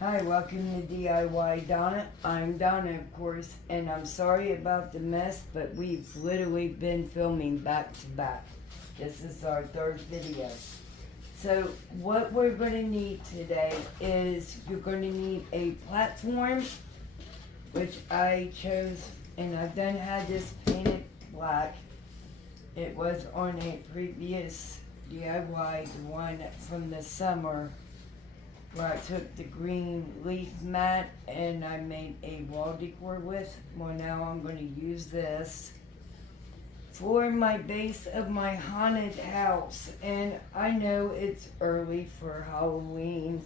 Hi, welcome to DIY Donna. I'm Donna, of course, and I'm sorry about the mess, but we've literally been filming back to back. This is our third video. So what we're going to need today is you're going to need a platform, which I chose, and I've had this painted black. It was on a previous DIY, the one from the summer, where I took the green leaf mat and I made a wall decor with. Well, now I'm going to use this for my base of my haunted house. And I know it's early for Halloween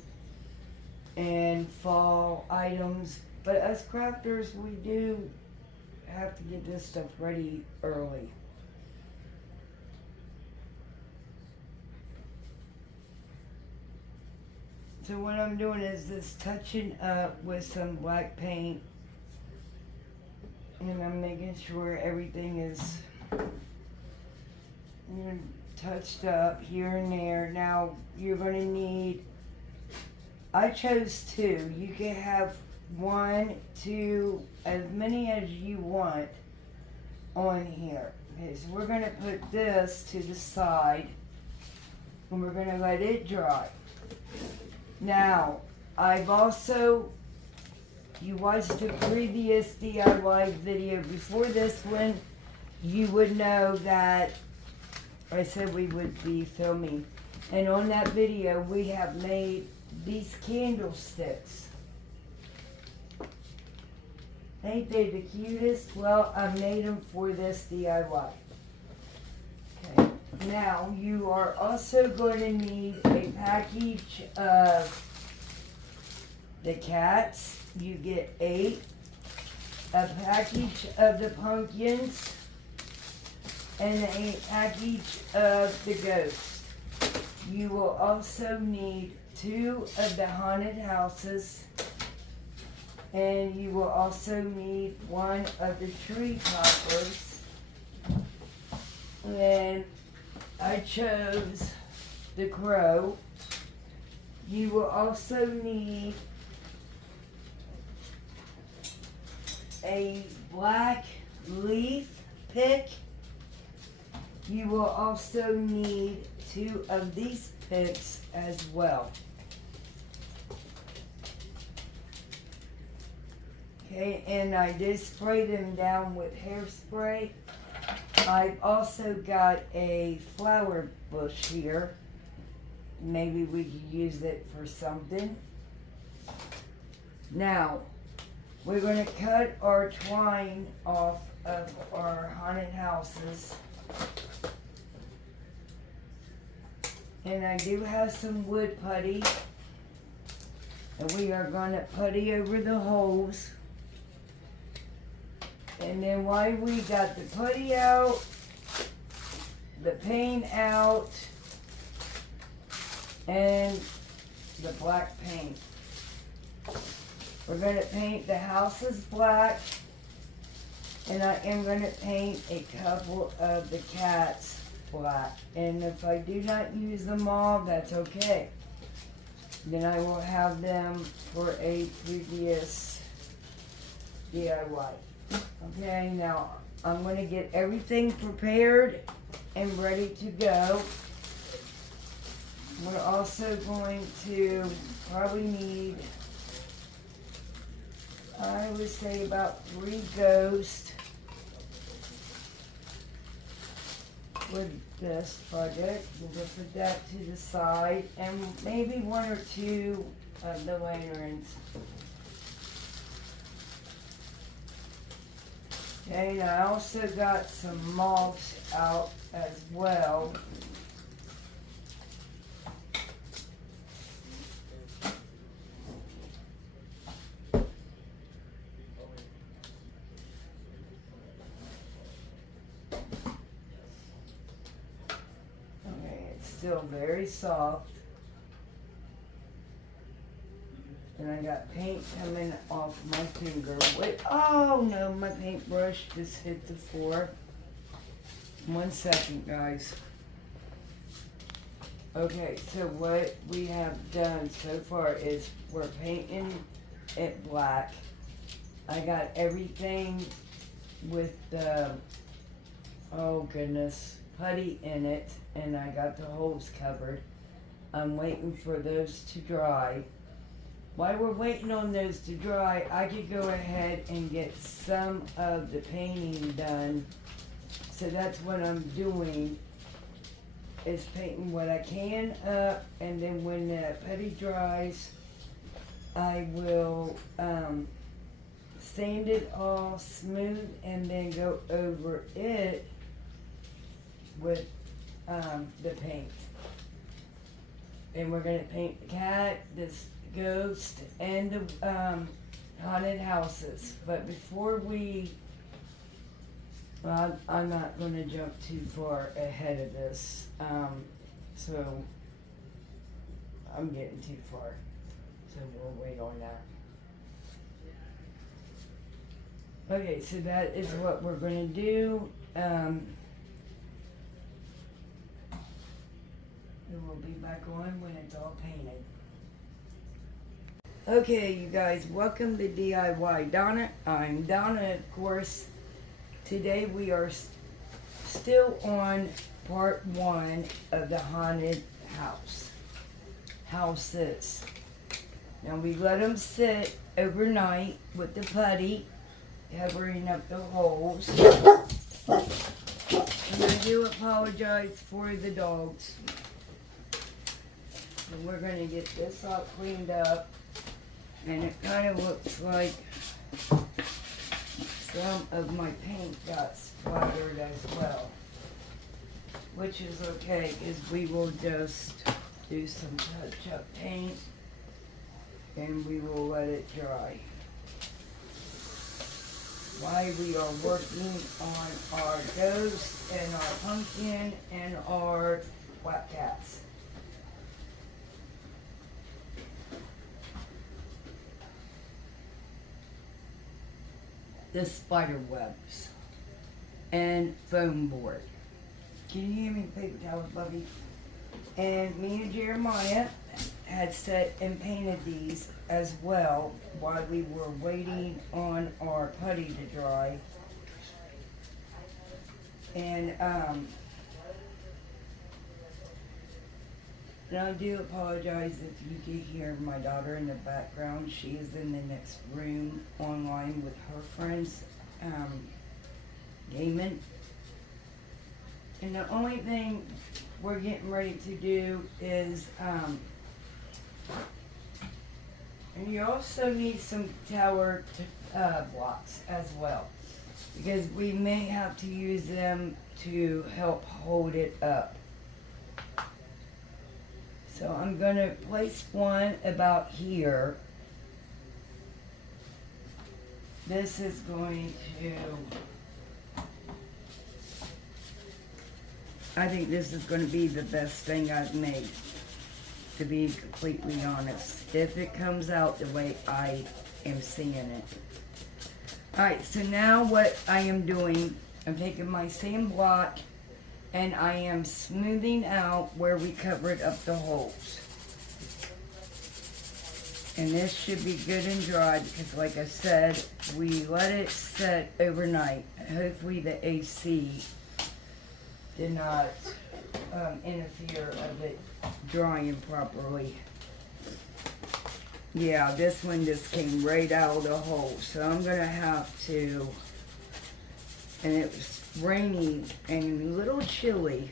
and fall items, but as crafters, we do have to get this stuff ready early. So what I'm doing is just touching up with some black paint, and I'm making sure everything is touched up here and there. Now you're going to need, I chose two. You can have one, two, as many as you want on here. Okay, so we're going to put this to the side and we're going to let it dry. Now, I've also, you watched the previous DIY video before this one, you would know that I said we would be filming. And on that video, we have made these candlesticks. Ain't they the cutest? Well, I made them for this DIY. Okay. Now, you are also going to need a package of the cats. You get 8. A package of the pumpkins. And a package of the ghosts. You will also need 2 of the haunted houses. And you will also need 1 of the tree toppers. And I chose the crow. You will also need a black leaf pick. You will also need 2 of these picks as well. Okay, and I did spray them down with hairspray. I've also got a flower bush here. Maybe we could use it for something. Now, we're going to cut our twine off of our haunted houses. And I do have some wood putty. And we are going to putty over the holes. And then while we got the putty out, the paint out, and the black paint. We're going to paint the houses black, and I am going to paint a couple of the cats black. And if I do not use them all, that's okay. Then I will have them for a previous DIY. Okay, now I'm going to get everything prepared and ready to go. We're also going to probably need, I would say, about 3 ghosts with this project. We'll just put that to the side, and maybe 1 or 2 of the lanterns. Okay, and I also got some moths out as well. Okay, it's still very soft. And I got paint coming off my finger. Wait, oh no, my paintbrush just hit the floor. 1 second, guys. Okay, so what we have done so far is we're painting it black. I got everything with the, oh goodness, putty in it, and I got the holes covered. I'm waiting for those to dry. While we're waiting on those to dry, I could go ahead and get some of the painting done. So that's what I'm doing, is painting what I can up, and then when the putty dries, I will sand it all smooth and then go over it with the paint. And we're gonna paint the cat, this ghost, and the haunted houses. But before we, well, I'm not gonna jump too far ahead of this, so I'm getting too far, so we'll wait on that. Okay, so that is what we're gonna do. And we'll be back on when it's all painted. Okay, you guys, welcome to DIY Donna. I'm Donna, of course. Today we are still on part 1 of the haunted houses. Now we let them sit overnight with the putty, covering up the holes. And I do apologize for the dogs. And we're going to get this all cleaned up. And it kind of looks like some of my paint got splattered as well. Which is okay, because we will just do some touch-up paint. And we will let it dry. While we are working on our ghost and our pumpkin and our whack cats. The spider webs and foam board. Can you hear me, paper towels, Bubby? And me and Jeremiah had set and painted these as well while we were waiting on our putty to dry. And I do apologize if you can hear my daughter in the background. She is in the next room online with her friends, gaming. And the only thing we're getting ready to do is, and you also need some tower blocks as well, because we may have to use them to help hold it up. So I'm going to place one about here. This is going to, I think this is going to be the best thing I've made, to be completely honest, if it comes out the way I am seeing it. Alright, so now what I am doing, I'm taking my sand block and I am smoothing out where we covered up the holes. And this should be good and dry because, like I said, we let it set overnight. Hopefully the AC did not interfere of it drying properly. Yeah, this one just came right out of the hole, so I'm gonna have to, and it was rainy and a little chilly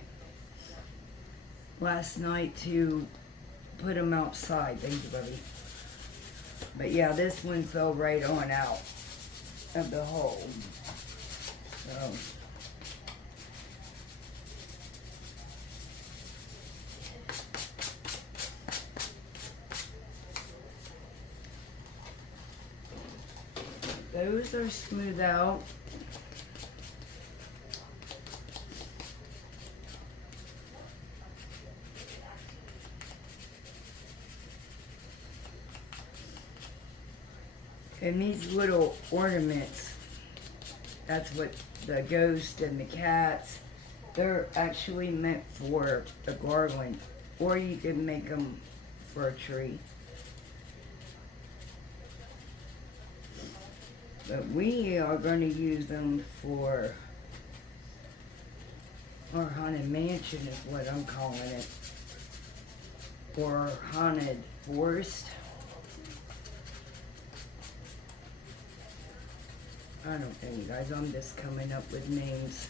last night to put them outside. Thank you, buddy. But yeah, this one fell right on out of the hole. So those are smooth out. And these little ornaments, that's what the ghost and the cats, they're actually meant for the garland or you can make them for a tree. But we are going to use them for our haunted mansion is what I'm calling it. Or haunted forest. I don't know, you guys, I'm just coming up with names.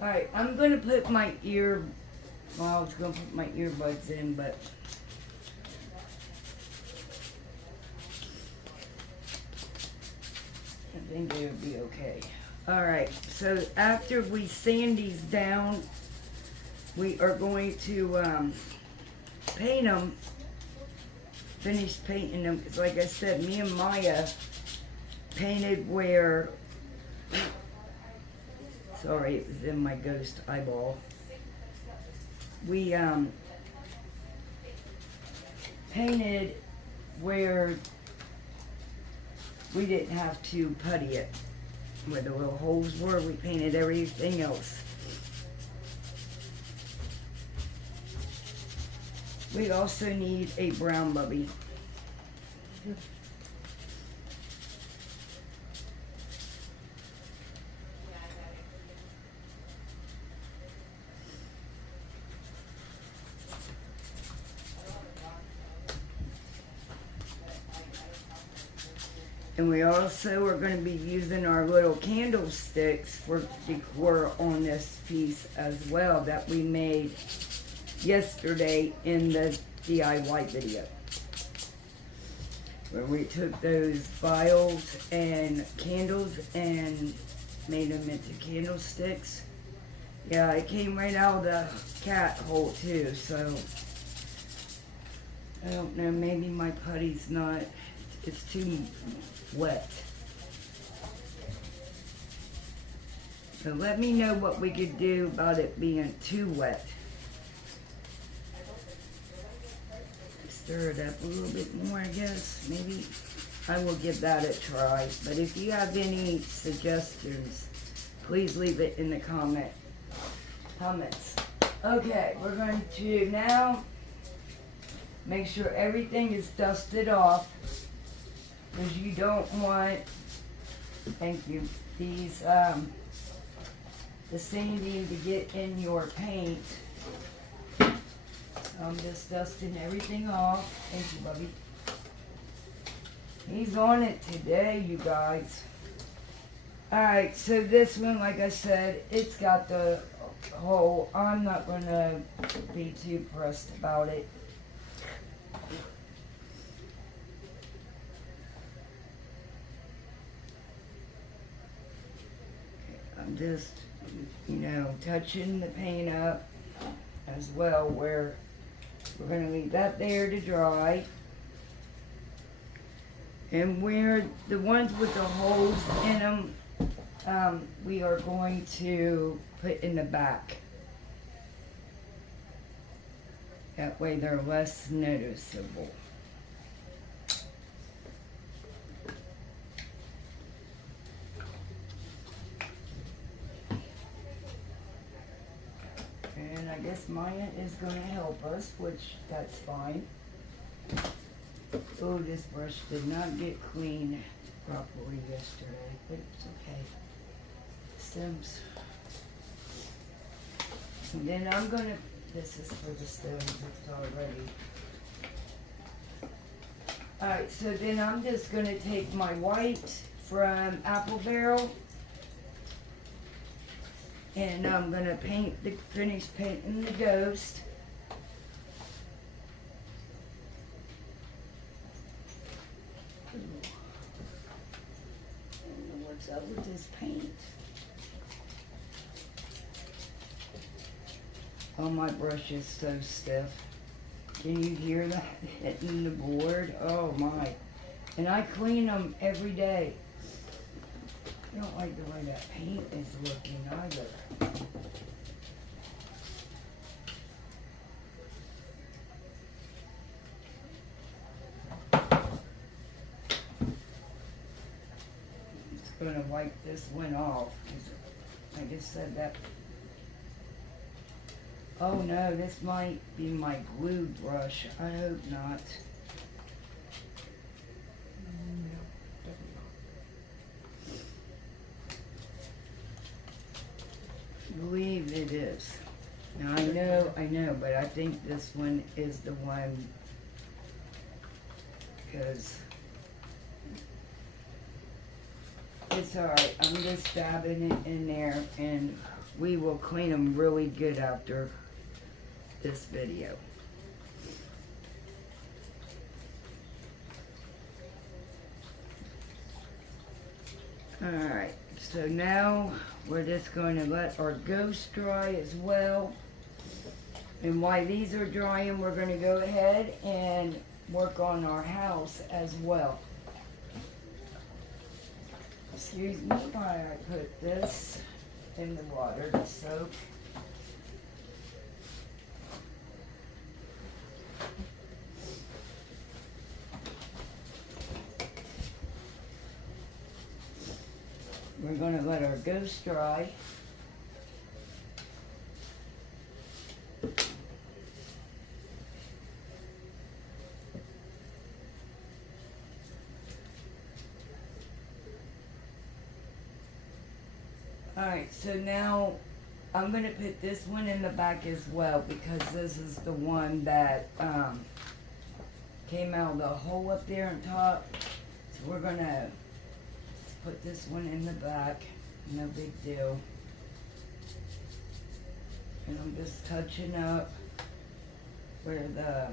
Alright, I'm going to put my well, I was going to put my earbuds in, but I think it'll be okay. Alright, so after we sand these down, we are going to paint them, finish painting them, because like I said, me and Maya painted where, sorry, it was in my ghost eyeball. We painted where we didn't have to putty it. Where the little holes were, we painted everything else. We also need a brown bubby. And we also are going to be using our little candlesticks for decor on this piece as well that we made yesterday in the DIY video. Where we took those vials and candles and made them into candlesticks. Yeah, it came right out of the cat hole too, so I don't know, maybe my putty's not, it's too wet. So let me know what we could do about it being too wet. Stir it up a little bit more, I guess. Maybe I will give that a try. But if you have any suggestions, please leave it in the comments. Okay, we're going to now make sure everything is dusted off. Because you don't want, thank you, these, the sanding to get in your paint. I'm just dusting everything off. Thank you, Bubby. He's on it today, you guys. Alright, so this one, like I said, it's got the hole. I'm not going to be too pressed about it. I'm just, touching the paint up as well, where we're going to leave that there to dry. And where the ones with the holes in them, we are going to put in the back. That way they're less noticeable. And I guess Maya is going to help us, which that's fine. Oh, this brush did not get clean properly yesterday, but it's okay. Stems. And then I'm going to, this is for the stems, it's already. Alright, so then I'm just going to take my white from Apple Barrel. And I'm going to finish painting the ghost. I don't know what's up with this paint. Oh, my brush is so stiff. Can you hear that hitting the board? Oh my. And I clean them every day. I don't like the way that paint is looking either. I'm just going to wipe this one off. I just said that. Oh no, this might be my glue brush. I hope not. No, definitely I believe it is. Now I know, but I think this one is the one because it's alright. I'm just dabbing it in there and we will clean them really good after this video. Alright, so now we're just going to let our ghost dry as well. And while these are drying, we're going to go ahead and work on our house as well. Excuse me while I put this in the water to soak. We're going to let our ghost dry. Alright, so now I'm going to put this one in the back as well because this is the one that came out of the hole up there on top. So we're going to put this one in the back, no big deal. And I'm just touching up where the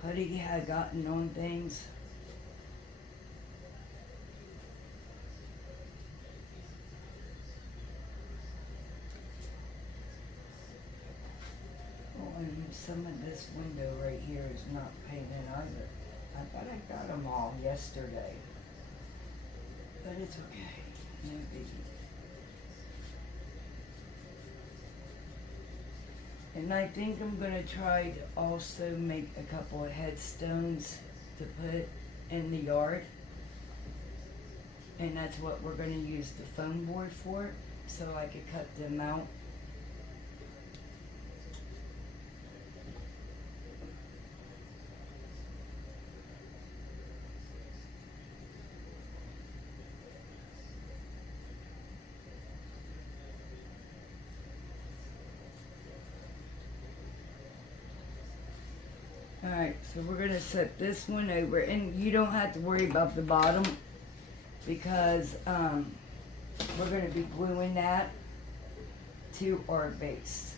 putty had gotten on things. Oh, and some of this window right here is not painted either. I thought I got them all yesterday, but it's okay, no biggie. And I think I'm gonna try to also make a couple of headstones to put in the yard. And that's what we're gonna use the foam board for, so I could cut them out. Alright, so we're going to set this one over, and you don't have to worry about the bottom because we're going to be gluing that to our base.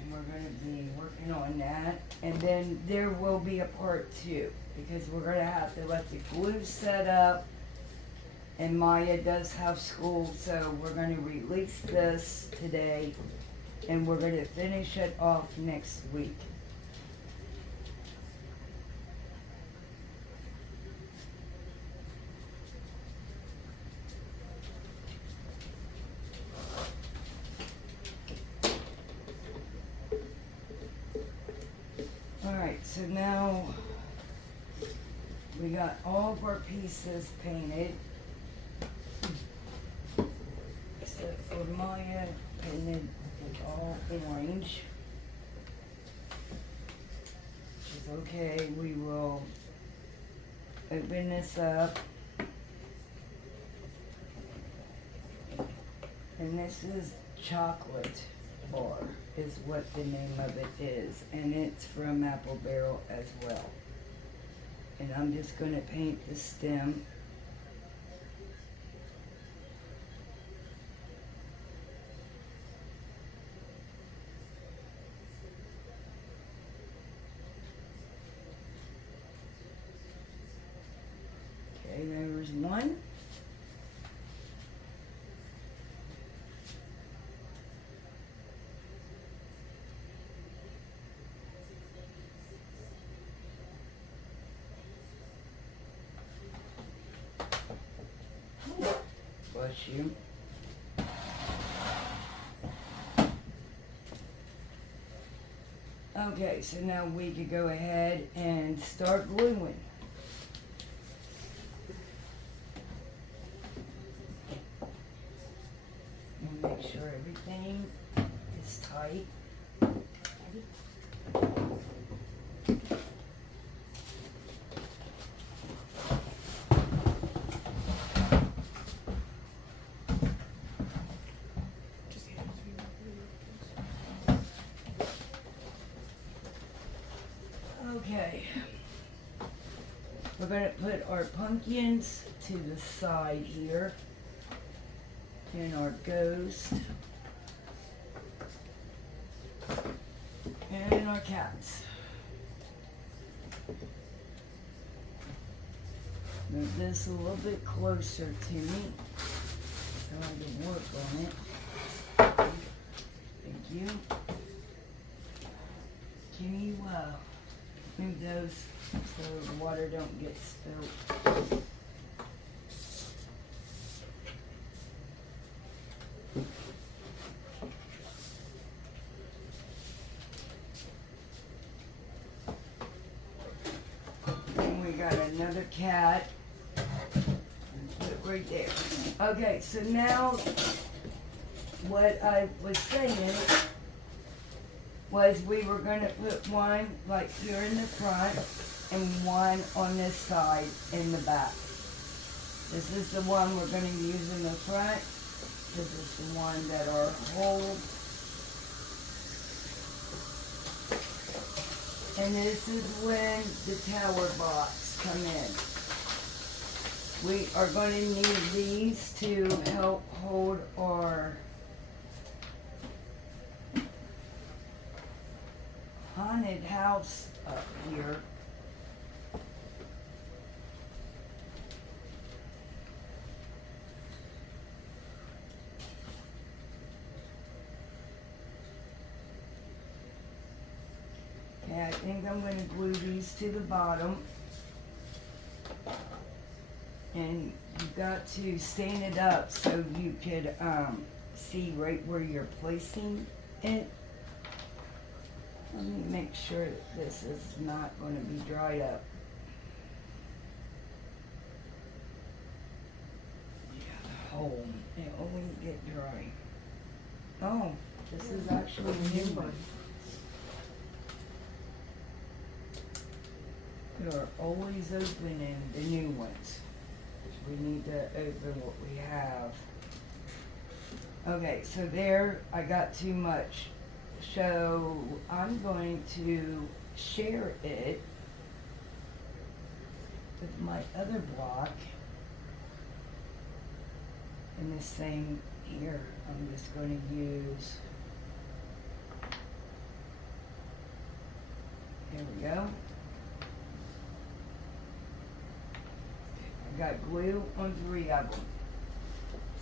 And we're going to be working on that, and then there will be a part 2 because we're going to have to let the glue set up. And Maya does have school, so we're going to release this today, and we're going to finish it off next week. Alright, so now we got all of our pieces painted. Except for Maya, painted it all orange. Which is okay. We will open this up. And this is chocolate bar is what the name of it is. And it's from Apple Barrel as well. And I'm just going to paint the stem. Okay, there's one. Bless you. Okay, so now we could go ahead and start gluing. make sure everything is tight. Just hand it to me. Okay. We're gonna put our pumpkins to the side here. And our ghost. And our cats. Move this a little bit closer to me so I can work on it. Thank you. Can you move those so the water don't get spilled? And we got another cat. Put it right there. Okay, so now what I was saying was we were gonna put one like here in the front and one on this side in the back. This is the one we're gonna use in the front. This is the one that our whole. And this is when the tower blocks come in. We are going to need these to help hold our haunted house up here. Okay, I think I'm going to glue these to the bottom. And you've got to stand it up so you could see right where you're placing it. Let me make sure that this is not going to be dried up. Yeah, the hole. They always get dry. Oh, this is actually a new one. They're always opening the new ones. We need to open what we have. Okay, so there, I got too much. So I'm going to share it with my other block. And the same here. I'm just going to use. There we go. I got glue on 3 of them.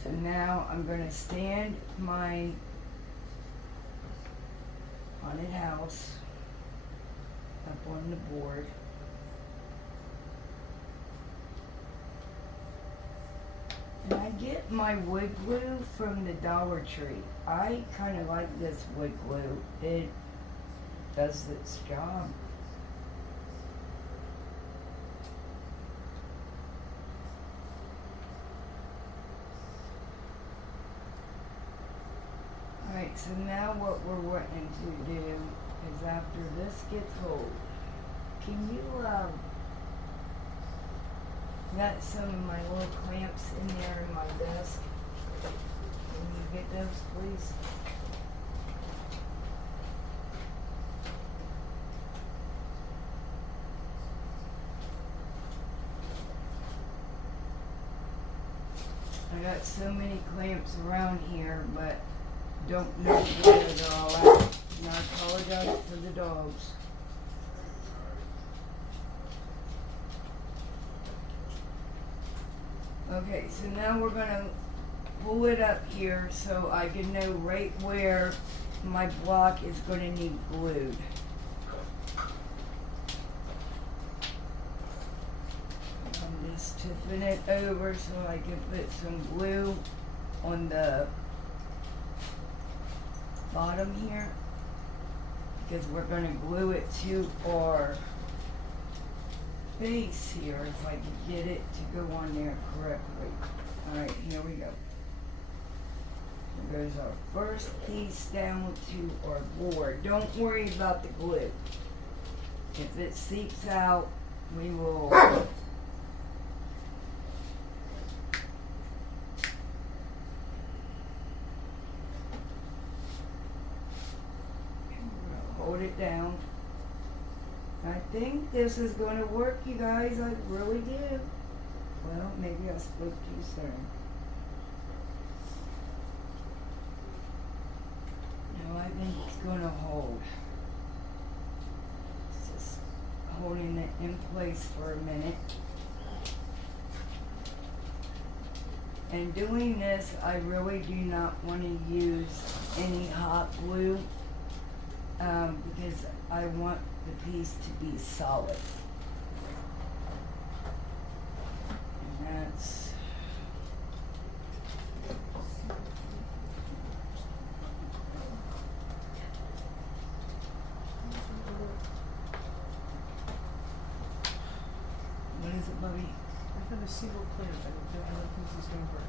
So now I'm going to stand my haunted house up on the board. And I get my wood glue from the Dollar Tree. I kind of like this wood glue. It does its job. Alright, so now what we're wanting to do is after this gets cold, can you, got some of my little clamps in there in my desk? Can you get those, please? I got so many clamps around here, but don't know where they're all at. And I apologize for the dogs. Okay, so now we're gonna pull it up here so I can know right where my block is gonna need glued. I'm just tipping it over so I can put some glue on the bottom here because we're going to glue it to our base here if I can get it to go on there correctly. Alright, here we go. goes our first piece down to our board. Don't worry about the glue. If it seeps out, we will hold it down. I think this is going to work, you guys. I really do. Well, maybe I spoke too soon. No, I think it's going to hold. It's just holding it in place for a minute. And doing this, I really do not want to use any hot glue because I want the piece to be solid. And that's what is it, Bubby? I found a single clamp. I don't know how the piece is going to work.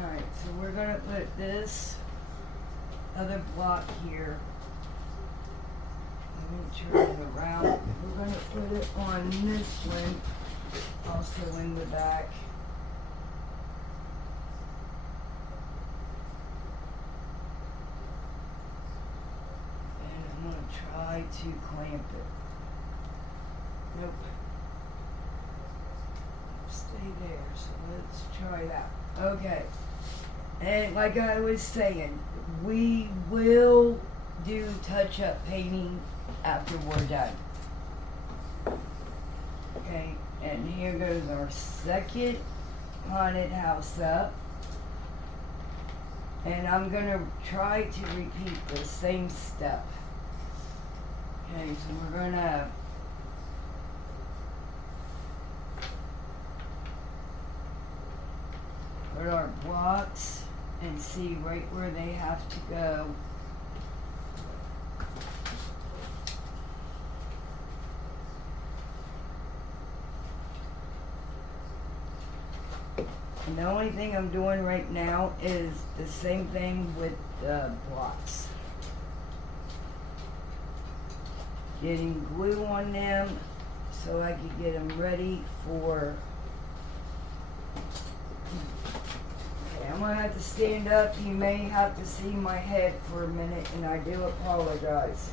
Alright, so we're gonna put this other block here. I'm gonna turn it around. We're gonna put it on this one, also in the back. And I'm gonna try to clamp it. Nope. Stay there, so let's try that. Okay. And like I was saying, we will do touch-up painting after we're done. Okay, and here goes our second haunted house up. And I'm gonna try to repeat the same step. Okay, so we're gonna put our blocks and see right where they have to go. And the only thing I'm doing right now is the same thing with the blocks. Getting glue on them so I can get them ready for. Okay, I'm gonna have to stand up. You may have to see my head for a minute, and I do apologize.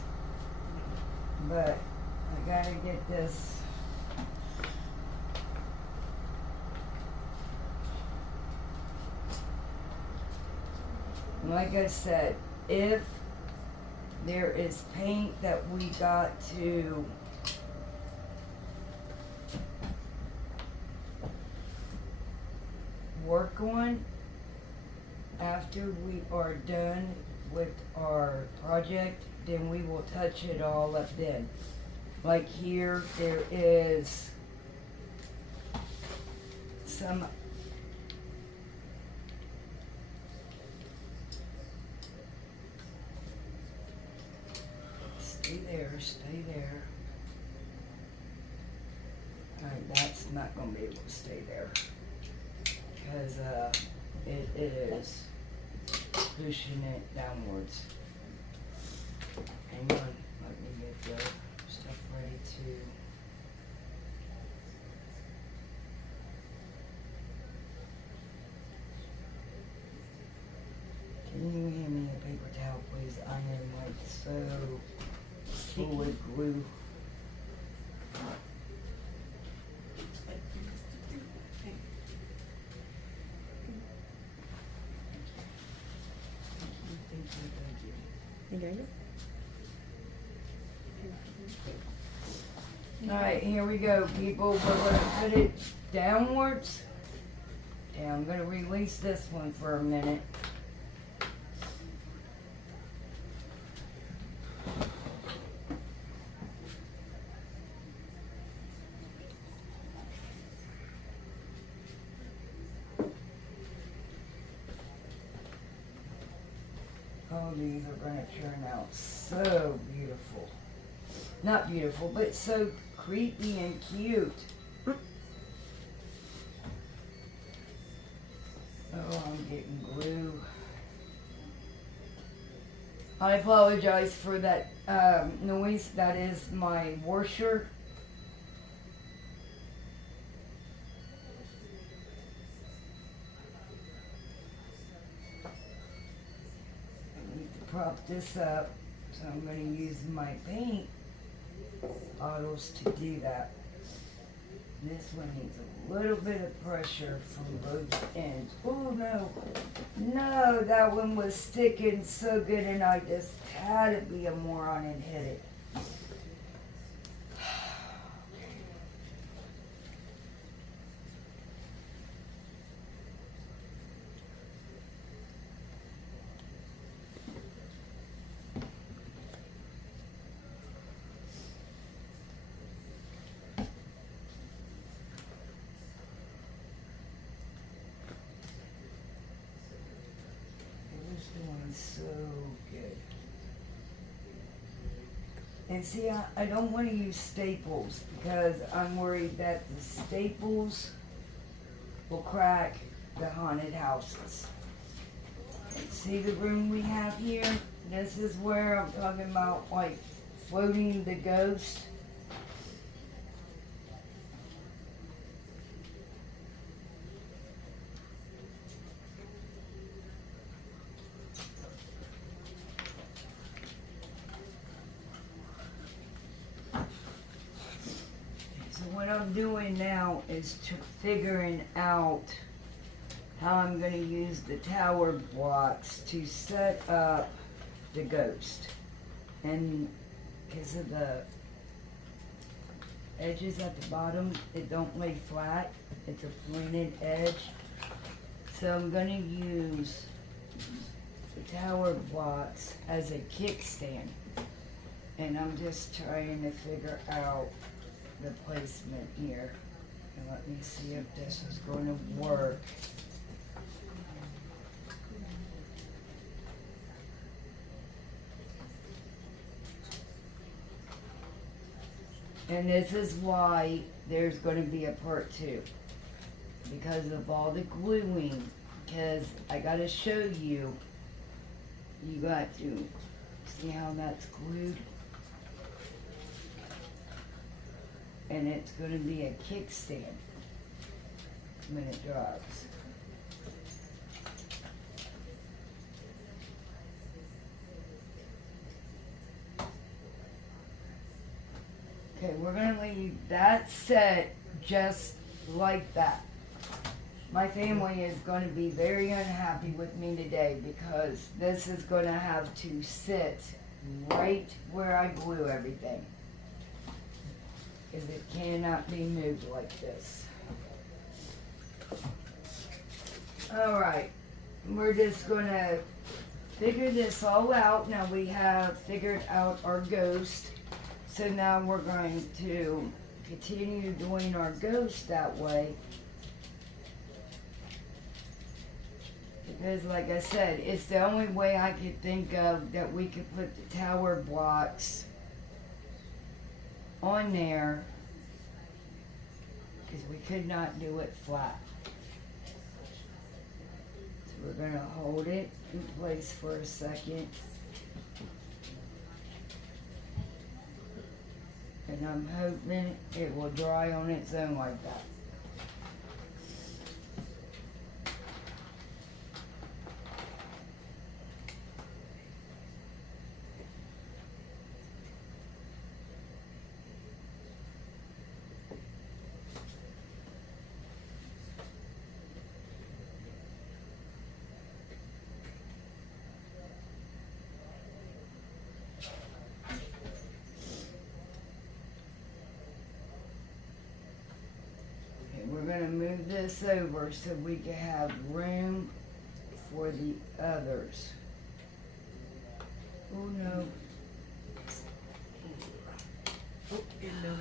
But I gotta get this. Like I said, if there is paint that we got to work on after we are done with our project, then we will touch it all up then. Like here, there is some stay there. Alright, that's not going to be able to stay there. Because it is pushing it downwards. Hang on, let me get the stuff ready to. Can you hand me a paper towel, please? I am like so full with glue. You got it? Alright, here we go, people. We're going to put it downwards. And I'm going to release this one for a minute. Oh, these are going to turn out so beautiful. Not beautiful, but so creepy and cute. getting glue. I apologize for that noise. That is my washer. I need to prop this up, so I'm going to use my paint bottles to do that. This one needs a little bit of pressure from both ends. Oh no, no, that one was sticking so good and I just had to be a moron and hit it. Doing so good. And see, I don't want to use staples because I'm worried that the staples will crack the haunted houses. And see the room we have here? This is where I'm talking about like floating the ghost. What I'm doing now is figuring out how I'm going to use the tower blocks to set up the ghost. And because of the edges at the bottom, it don't lay flat. It's a pointed edge. So I'm going to use the tower blocks as a kickstand. And I'm just trying to figure out the placement here. And let me see if this is going to work. And this is why there's going to be a part 2. Because of all the gluing. Because I got to show you. You got to see how that's glued. And it's going to be a kickstand when it drops. Okay, we're going to leave that set just like that. My family is going to be very unhappy with me today because this is going to have to sit right where I glue everything. Because it cannot be moved like this. Alright, we're just going to figure this all out. Now we have figured out our ghost. So now we're going to continue doing our ghost that way. Because like I said, it's the only way I could think of that we could put the tower blocks on there, because we could not do it flat. So we're going to hold it in place for a second. And I'm hoping it will dry on its own like that. We're going to move this over so we can have room for the others. Oh no. Oh, getting down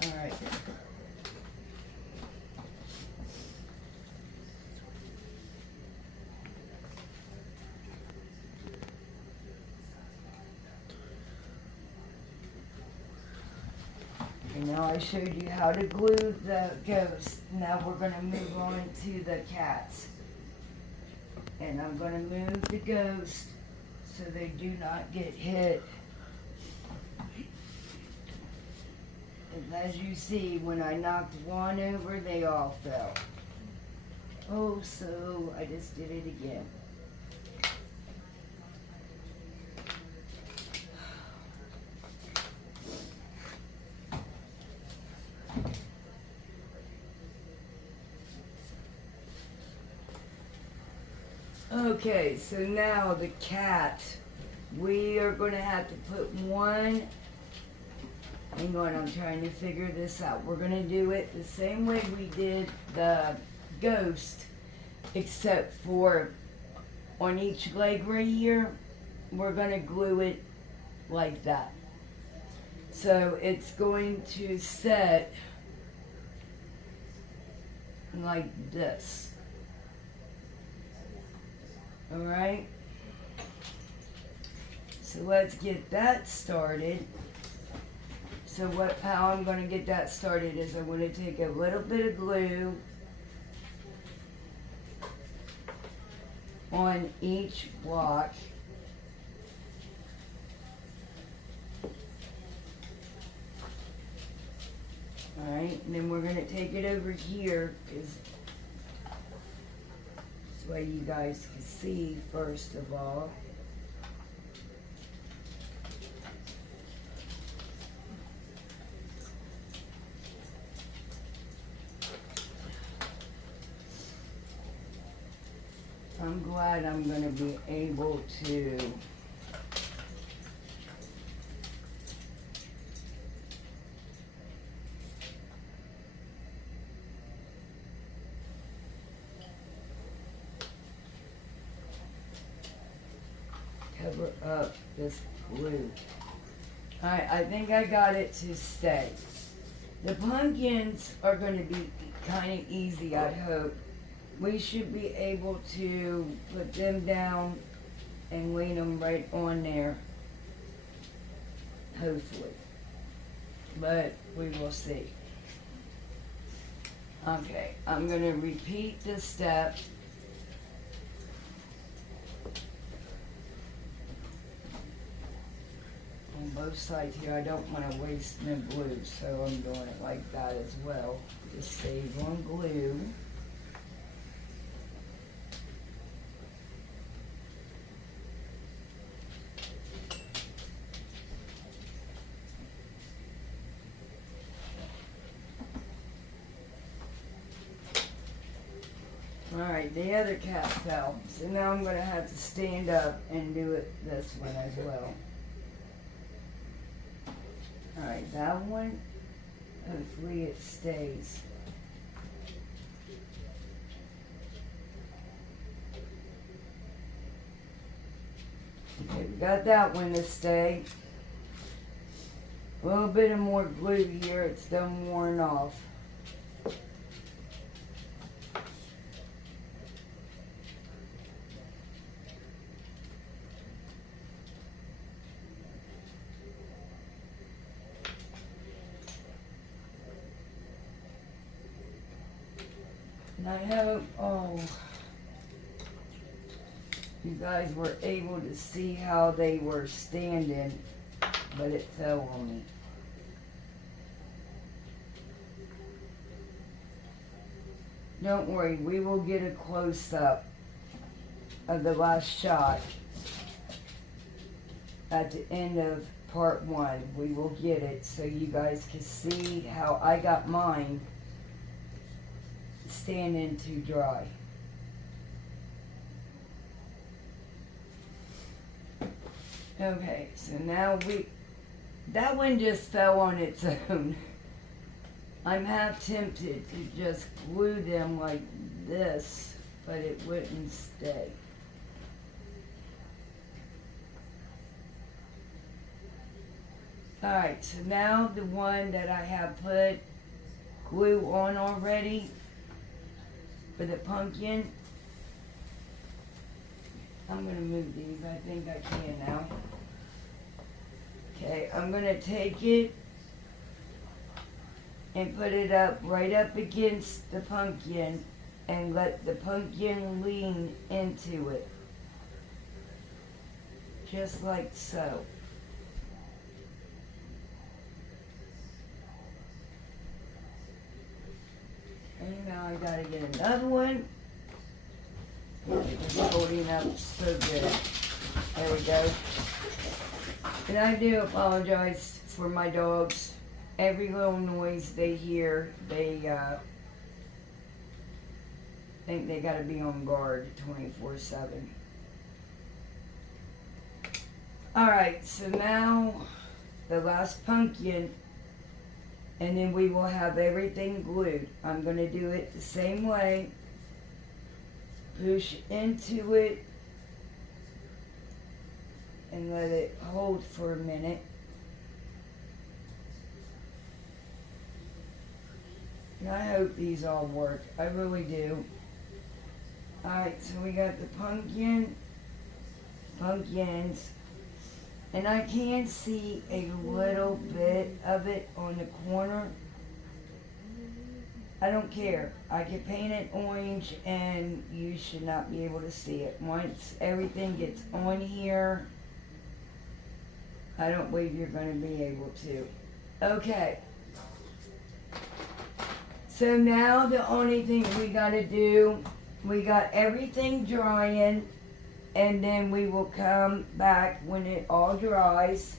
there. Alright. And now I showed you how to glue the ghost. Now we're going to move on to the cats. And I'm gonna move the ghost so they do not get hit. And as you see, when I knocked one over, they all fell. Oh, so I just did it again. Okay, so now the cat. We are going to have to put one. Hang on, I'm trying to figure this out. We're going to do it the same way we did the ghost, except for on each leg right here, we're going to glue it like that. So it's going to set like this. Alright, so let's get that started. So how I'm going to get that started is I'm going to take a little bit of glue on each block. Alright, and then we're going to take it over here, because this way you guys can see first of all. I'm glad I'm going to be able to cover up this glue. Alright, I think I got it to stay. The pumpkins are going to be kind of easy, I hope. We should be able to put them down and lean them right on there. Hopefully. But we will see. Okay, I'm going to repeat this step. On both sides here, I don't want to waste my glue, so I'm doing it like that as well. Just save on glue. Alright, the other cat fell. So now I'm going to have to stand up and do it this one as well. Alright, that one, hopefully it stays. Okay, we got that one to stay. A little bit of more glue here, it's done worn off. And I hope, you guys were able to see how they were standing, but it fell on me. Don't worry, we will get a close-up of the last shot at the end of part 1. We will get it so you guys can see how I got mine standing to dry. Okay, so now that one just fell on its own. I'm half tempted to just glue them like this, but it wouldn't stay. Alright, so now the one that I have put glue on already for the pumpkin, I'm going to move these. I think I can now. Okay, I'm going to take it and put it up right up against the pumpkin and let the pumpkin lean into it. Just like so. And now I gotta get another one. It's holding up so good. There we go. And I do apologize for my dogs. Every little noise they hear, they think they gotta be on guard 24/7. Alright, so now the last pumpkin, and then we will have everything glued. I'm gonna do it the same way. Push into it and let it hold for a minute. And I hope these all work. I really do. Alright, so we got the pumpkins. And I can see a little bit of it on the corner. I don't care. I can paint it orange and you should not be able to see it. Once everything gets on here, I don't believe you're going to be able to. Okay. So now the only thing we got to do, we got everything drying, and then we will come back when it all dries.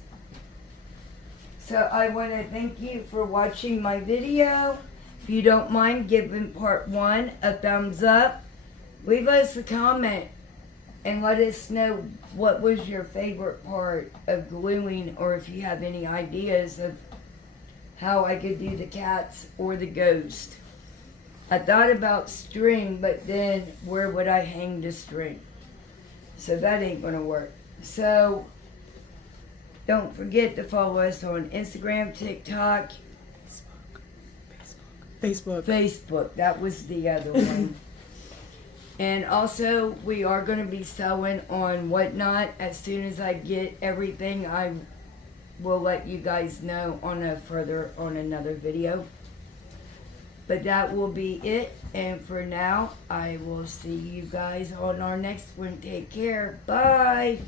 So I want to thank you for watching my video. If you don't mind giving part 1 a thumbs up, leave us a comment and let us know what was your favorite part of gluing, or if you have any ideas of how I could do the cats or the ghost. I thought about string, but then where would I hang the string? So that ain't gonna work. So don't forget to follow us on Instagram, TikTok, Facebook. That was the other one. And also, we are going to be selling on Whatnot. As soon as I get everything, I will let you guys know on another video. But that will be it. And for now, I will see you guys on our next one. Take care. Bye.